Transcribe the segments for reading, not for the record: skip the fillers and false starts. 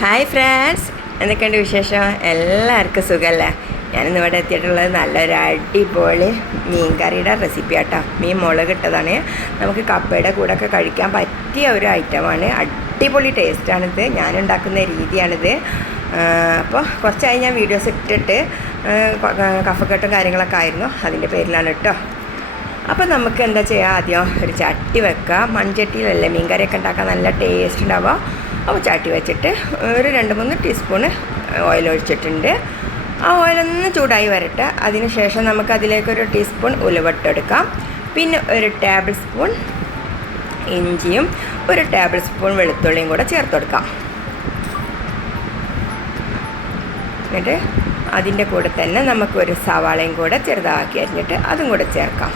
Hi friends, എന്തൊക്കെയുണ്ട് വിശേഷം? എല്ലാവർക്കും സുഖമല്ലേ? ഞാനിന്ന് ഇവിടെ എത്തിയിട്ടുള്ളത് നല്ലൊരു അടിപൊളി മീൻ കറിയുടെ റെസിപ്പി ആട്ടോ. മീൻ മുളകിട്ടതാണ്. നമുക്ക് കപ്പയുടെ കൂടെ ഒക്കെ കഴിക്കാൻ പറ്റിയ ഒരു ഐറ്റമാണ്. അടിപൊളി ടേസ്റ്റാണിത്. ഞാനുണ്ടാക്കുന്ന രീതിയാണിത്. അപ്പോൾ കുറച്ചായി ഞാൻ വീഡിയോസ് ഇട്ടിട്ട് കഫക്കെട്ടും കാര്യങ്ങളൊക്കെ ആയിരുന്നു, അതിൻ്റെ പേരിലാണ് കേട്ടോ. അപ്പോൾ നമുക്ക് എന്താ ചെയ്യുക, ആദ്യം ഒരു ചട്ടി വെക്കുക. മൺചട്ടിയിലല്ലേ മീൻ കറിയൊക്കെ ഉണ്ടാക്കാൻ നല്ല ടേസ്റ്റ് ഉണ്ടാവുക. അപ്പോൾ ചട്ടി വെച്ചിട്ട് ഒരു 2-3 ടീസ്പൂണ് ഓയിൽ ഒഴിച്ചിട്ടുണ്ട്. ആ ഓയിലൊന്ന് ചൂടായി വരട്ടെ. അതിന് ശേഷം നമുക്ക് അതിലേക്കൊരു ടീസ്പൂൺ ഉലുവട്ടെടുക്കാം. പിന്നെ ഒരു ടേബിൾ സ്പൂൺ ഇഞ്ചിയും ഒരു ടേബിൾ സ്പൂൺ വെളുത്തുള്ളിയും കൂടെ ചേർത്ത് കൊടുക്കാം. എന്നിട്ട് അതിൻ്റെ കൂടെ തന്നെ നമുക്കൊരു സവാളയും കൂടെ ചെറുതാക്കി അരിഞ്ഞിട്ട് അതും കൂടെ ചേർക്കാം.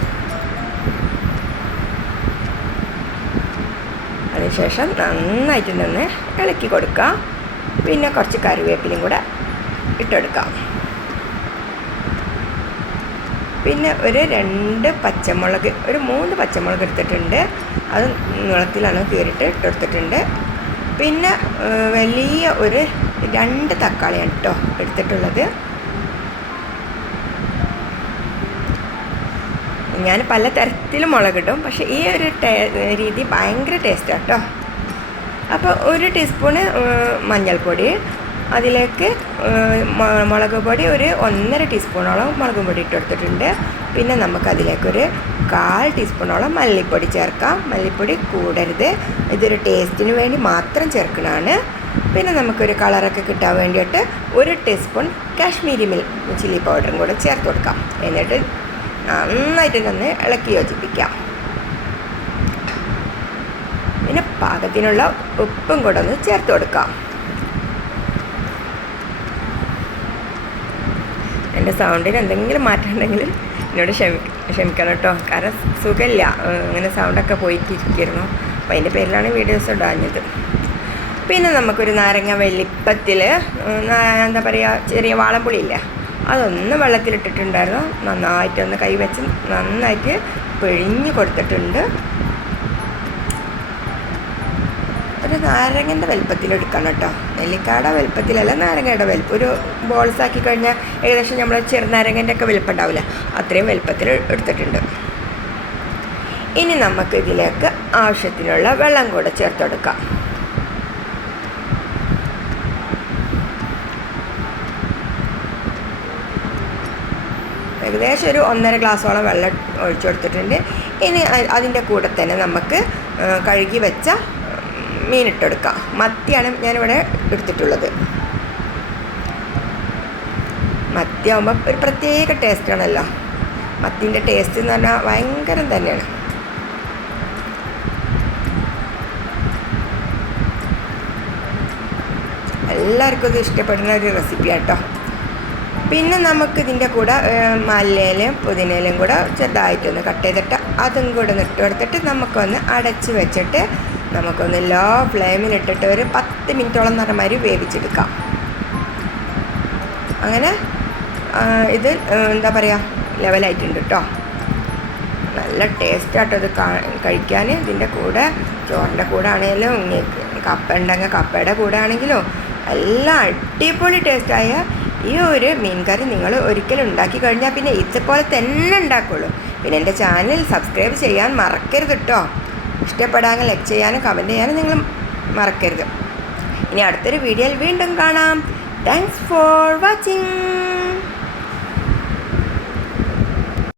അതിനുശേഷം നന്നായിട്ട് നിന്ന് ഇളക്കി കൊടുക്കാം. പിന്നെ കുറച്ച് കറിവേപ്പിലയും കൂടെ ഇട്ടെടുക്കാം. പിന്നെ ഒരു 2 പച്ചമുളക്, ഒരു 3 പച്ചമുളക് എടുത്തിട്ടുണ്ട്. അത് നീളത്തിലാണ് കീറിയിട്ട് ഇട്ടെടുത്തിട്ടുണ്ട്. പിന്നെ വലിയ ഒരു 2 തക്കാളിയാണ് കേട്ടോ എടുത്തിട്ടുള്ളത്. ഞാൻ പല തരത്തിലും മുളകിടും, പക്ഷേ ഈ ഒരു രീതി ഭയങ്കര ടേസ്റ്റാണ് കേട്ടോ. അപ്പോൾ ഒരു ടീസ്പൂണ് മഞ്ഞൾപ്പൊടി, അതിലേക്ക് മുളക് പൊടി ഒരു 1.5 ടീസ്പൂണോളം മുളക് പൊടി ഇട്ടെടുത്തിട്ടുണ്ട്. പിന്നെ നമുക്കതിലേക്കൊരു 1/4 ടീസ്പൂണോളം മല്ലിപ്പൊടി ചേർക്കാം. മല്ലിപ്പൊടി കൂടരുത്, ഇതൊരു ടേസ്റ്റിന് വേണ്ടി മാത്രം ചേർക്കുന്നതാണ്. പിന്നെ നമുക്കൊരു കളറൊക്കെ കിട്ടാൻ വേണ്ടിയിട്ട് ഒരു ടീസ്പൂൺ കാശ്മീരി ചില്ലി പൗഡറും കൂടെ ചേർത്ത് കൊടുക്കാം. എന്നിട്ട് നന്നായിട്ട് നിന്ന് ഇളക്കി യോജിപ്പിക്കാം. പിന്നെ പാകത്തിനുള്ള ഉപ്പും കൂടെ ഒന്ന് ചേർത്ത് കൊടുക്കാം. എൻ്റെ സൗണ്ടിന് എന്തെങ്കിലും മാറ്റം ഉണ്ടെങ്കിൽ എന്നോട് ക്ഷമിക്കണം കേട്ടോ. കാരണം സുഖമില്ല, അങ്ങനെ സൗണ്ടൊക്കെ പോയിട്ടിരിക്കുന്നു. അപ്പോൾ അതിൻ്റെ പേരിലാണ് വീഡിയോസ് ഇടാഞ്ഞത്. പിന്നെ നമുക്കൊരു നാരങ്ങ വലിപ്പത്തിൽ, എന്താ പറയുക, ചെറിയ വാളംപുളിയില്ലേ, അതൊന്ന് വെള്ളത്തിലിട്ടിട്ടുണ്ടായിരുന്നു. നന്നായിട്ടൊന്ന് കൈ വെച്ച് നന്നായിട്ട് പിഴിഞ്ഞ് കൊടുത്തിട്ടുണ്ട്. ഒരു നാരങ്ങൻ്റെ വലുപ്പത്തിലെടുക്കണം കേട്ടോ. നെല്ലിക്കായുടെ വലുപ്പത്തിലല്ല, നാരങ്ങയുടെ വലുപ്പം. ഒരു ബോൾസാക്കി കഴിഞ്ഞാൽ ഏകദേശം നമ്മൾ ചെറുനാരങ്ങൻ്റെ ഒക്കെ വലുപ്പം ഉണ്ടാവില്ല, അത്രയും വലുപ്പത്തിൽ എടുത്തിട്ടുണ്ട്. ഇനി നമുക്ക് ഇതിലേക്ക് ആവശ്യത്തിനുള്ള വെള്ളം കൂടെ ചേർത്ത് കൊടുക്കാം. ഏകദേശം ഒരു 1.5 ഗ്ലാസ്സോളം വെള്ളം ഒഴിച്ചു കൊടുത്തിട്ടുണ്ട്. ഇനി അതിൻ്റെ കൂടെ തന്നെ നമുക്ക് കഴുകി വെച്ച മീനിട്ടെടുക്കാം. മത്തിയാണ് ഞാനിവിടെ എടുത്തിട്ടുള്ളത്. മത്തിയാകുമ്പോൾ ഒരു പ്രത്യേക ടേസ്റ്റാണല്ലോ. മത്തിൻ്റെ ടേസ്റ്റ് എന്ന് പറഞ്ഞാൽ ഭയങ്കരം തന്നെയാണ്. എല്ലാവർക്കും ഇത് ഇഷ്ടപ്പെടുന്ന ഒരു റെസിപ്പിയാണ് കേട്ടോ. പിന്നെ നമുക്കിതിൻ്റെ കൂടെ മല്ലിയിലയും പുതിനയിലയും കൂടെ ചെറുതായിട്ടൊന്ന് കട്ട് ചെയ്തിട്ട് അതും കൂടെ ഇട്ട് കൊടുത്തിട്ട് നമുക്കൊന്ന് അടച്ച് വെച്ചിട്ട് നമുക്കൊന്ന് ലോ ഫ്ലെയിമിലിട്ടിട്ട് ഒരു 10 മിനിറ്റോളം എന്ന് പറഞ്ഞ മാതിരി വേവിച്ചെടുക്കാം. അങ്ങനെ ഇത് എന്താ പറയുക, ലെവലായിട്ടുണ്ട് കേട്ടോ. നല്ല ടേസ്റ്റാട്ടോ ഇത് കഴിക്കാൻ. ഇതിൻ്റെ കൂടെ ചോറിൻ്റെ കൂടെ ആണെങ്കിലും, കപ്പ ഉണ്ടെങ്കിൽ കപ്പയുടെ കൂടെ ആണെങ്കിലും എല്ലാം അടിപൊളി ടേസ്റ്റായ ഈ ഒരു മീൻ കറി നിങ്ങൾ ഒരിക്കലും ഉണ്ടാക്കി കഴിഞ്ഞാൽ പിന്നെ ഇതുപോലെ തന്നെ ഉണ്ടാക്കുള്ളൂ. പിന്നെ എൻ്റെ ചാനൽ സബ്സ്ക്രൈബ് ചെയ്യാൻ മറക്കരുത് കേട്ടോ. ഇഷ്ടപ്പെടാമെങ്കിൽ ലൈക്ക് ചെയ്യാനും കമൻറ്റ് ചെയ്യാനും നിങ്ങൾ മറക്കരുത്. ഇനി അടുത്തൊരു വീഡിയോയിൽ വീണ്ടും കാണാം. Thanks for watching.